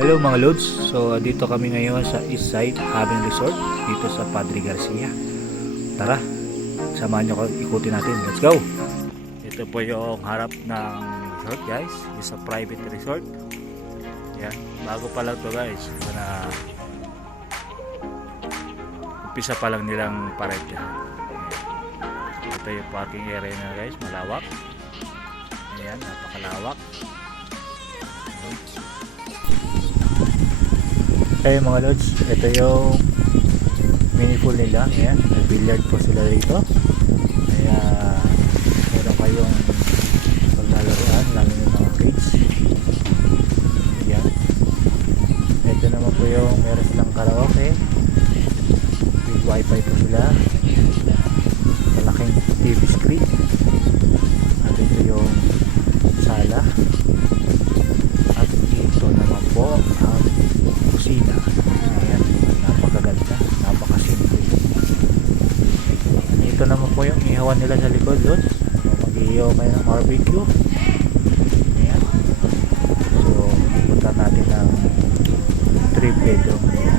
Hello mga Lods, so dito kami ngayon sa Eastside Having Resort dito sa Padre Garcia. Tara, samahan nyo ko, ikutin natin, let's go! Ito po yung harap ng resort guys, it's a private resort. Yan, bago pa lang to guys, na umpisa pa lang nilang parade yan. Ito yung parking area na guys, malawak. Ayan, napakalawak. Okay mga Lods, ito yung mini pool nila. Ayan, billiard po sila dito. Kaya meron kayong paglalaroan, lalo yung mga kids. Ayan. Ito naman po yung meron silang karaoke. With wifi po sila. Malaking TV screen. At ito yung sala. At ito naman po ang kusina. Ayan, napakaganda, napakasimple. Ito naman po yung ihawan nila sa likod, Lods. So, mag-ihaw kayo ng barbecue. Ayan. So, punta natin ng 3 bedroom nila.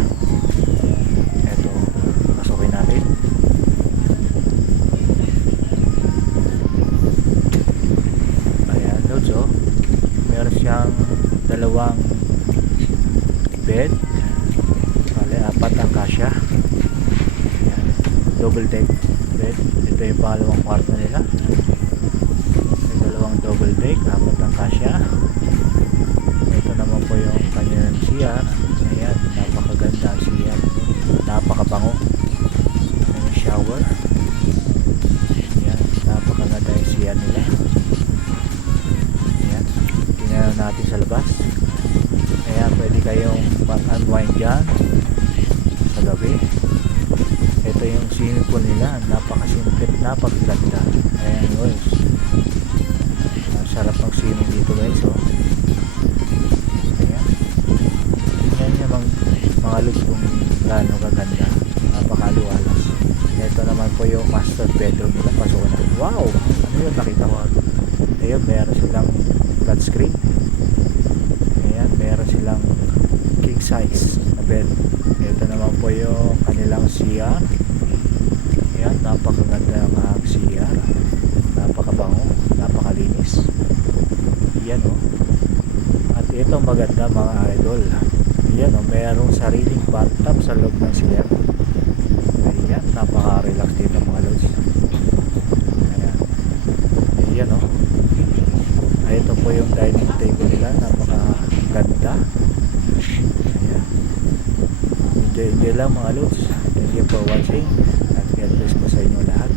Ito, pasukin natin. Ayan, Lods, oh. Meron siyang dalawang bed, bale apat ang kasya. Ayan, double deck bed. Ito yung pangalawang kwarto nila. May dalawang double deck, apat ang kasya. Ito naman po yung kanyang CR. Ayan, napakaganda ang CR, napakabango. Ayan yung shower. Ayan, napakaganda yung CR nila. Ayan, tingnan natin sa labas. Kaya pwede kayong mag-unwind dyan sa gabi. Ito yung swimming pool nila, napakasimple, napakaganda. Ayan guys, sarap ng swimming dito guys, oh. Ayan, yan yung mga Lods kung gaano kaganda, napakaliwalas. Ito naman po yung master bedroom nila, pasok na. Wow, ano yun nakita ko? Ayun, meron silang flat screen. Meron silang king size na bed. Ito naman po yung kanilang CR. Ayan, napakaganda ang CR, napakabango, napakalinis. Ayan, oh. At ito maganda mga idol. Ayan, oh, merong sariling bathtub sa loob ng CR. Ayan, napaka-relax dito mga Lods. Ayan. Ayan, oh. Ito po yung dining table nila, napakaganda. Ayan. Enjoy lang mga Lods. Thank you for watching. At God bless po sa inyo lahat.